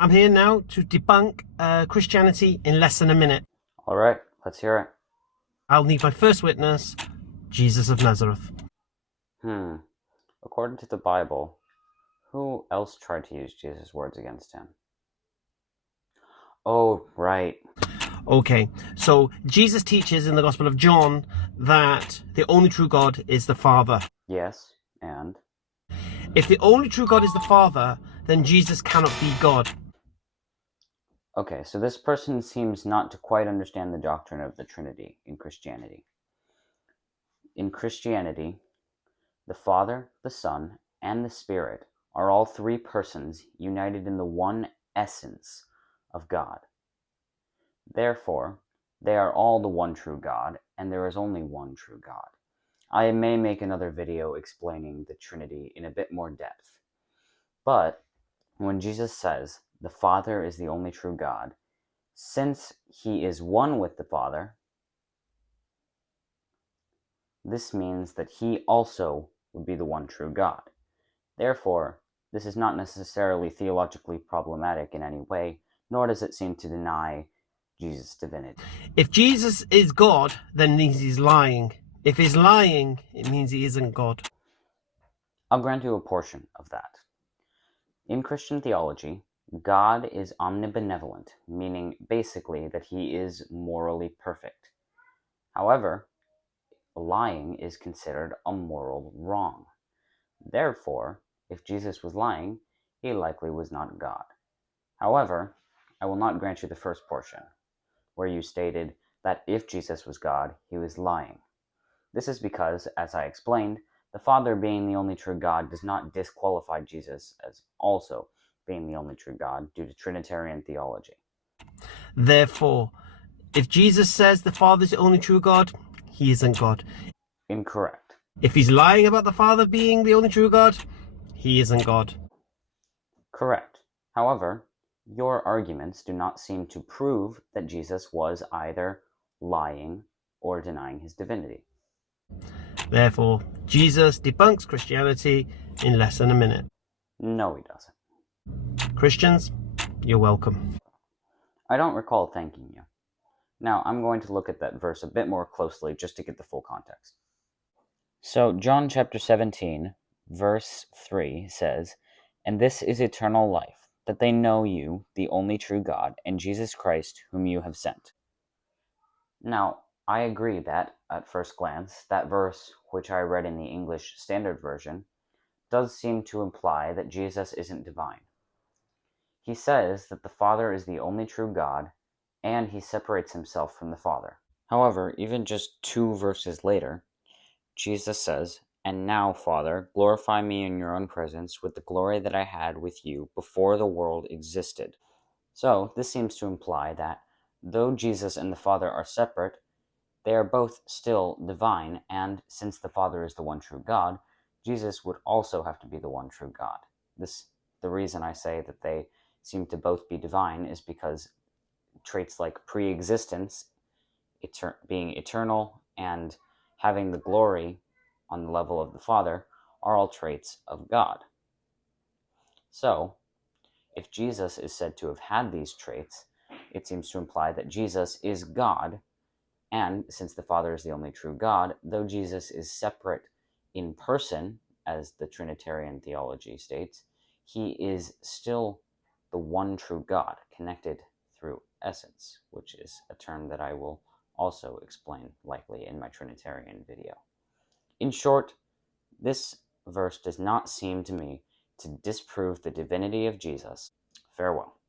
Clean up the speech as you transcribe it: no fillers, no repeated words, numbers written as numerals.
I'm here now to debunk Christianity in less than a minute. All right, let's hear it. I'll need my first witness, Jesus of Nazareth. According to the Bible, who else tried to use Jesus' words against him? Oh, right. Okay, so Jesus teaches in the Gospel of John that the only true God is the Father. Yes, and? If the only true God is the Father, then Jesus cannot be God. Okay, so this person seems not to quite understand the doctrine of the Trinity in Christianity. In Christianity, the Father, the Son, and the Spirit are all three persons united in the one essence of God. Therefore, they are all the one true God, and there is only one true God. I may make another video explaining the Trinity in a bit more depth. But when Jesus says the Father is the only true God, since he is one with the Father, this means that he also would be the one true God. Therefore, this is not necessarily theologically problematic in any way, nor does it seem to deny Jesus' divinity. If Jesus is God, then it means he's lying. If he's lying, it means he isn't God. I'll grant you a portion of that. In Christian theology, God is omnibenevolent, meaning basically that he is morally perfect. However, lying is considered a moral wrong. Therefore, if Jesus was lying, he likely was not God. However, I will not grant you the first portion, where you stated that if Jesus was God, he was lying. This is because, as I explained, the Father being the only true God does not disqualify Jesus as also being the only true God due to Trinitarian theology. Therefore, if Jesus says the Father is the only true God, he isn't God. Incorrect. If he's lying about the Father being the only true God, he isn't God. Correct. However, your arguments do not seem to prove that Jesus was either lying or denying his divinity. Therefore, Jesus debunks Christianity in less than a minute. No, he doesn't. Christians, you're welcome. I don't recall thanking you. Now, I'm going to look at that verse a bit more closely just to get the full context. So, John chapter 17, verse 3 says, "And this is eternal life, that they know you, the only true God, and Jesus Christ, whom you have sent." Now, I agree that, at first glance, that verse, which I read in the English Standard Version, does seem to imply that Jesus isn't divine. He says that the Father is the only true God, and he separates himself from the Father. However, even just 2 verses later, Jesus says, "And now, Father, glorify me in your own presence with the glory that I had with you before the world existed." So, this seems to imply that, though Jesus and the Father are separate, they are both still divine, and since the Father is the one true God, Jesus would also have to be the one true God. The reason I say that they seem to both be divine is because traits like pre-existence, being eternal, and having the glory on the level of the Father are all traits of God. So, if Jesus is said to have had these traits, it seems to imply that Jesus is God, and since the Father is the only true God, though Jesus is separate in person, as the Trinitarian theology states, he is still the one true God, connected through essence, which is a term that I will also explain likely in my Trinitarian video. In short, this verse does not seem to me to disprove the divinity of Jesus. Farewell.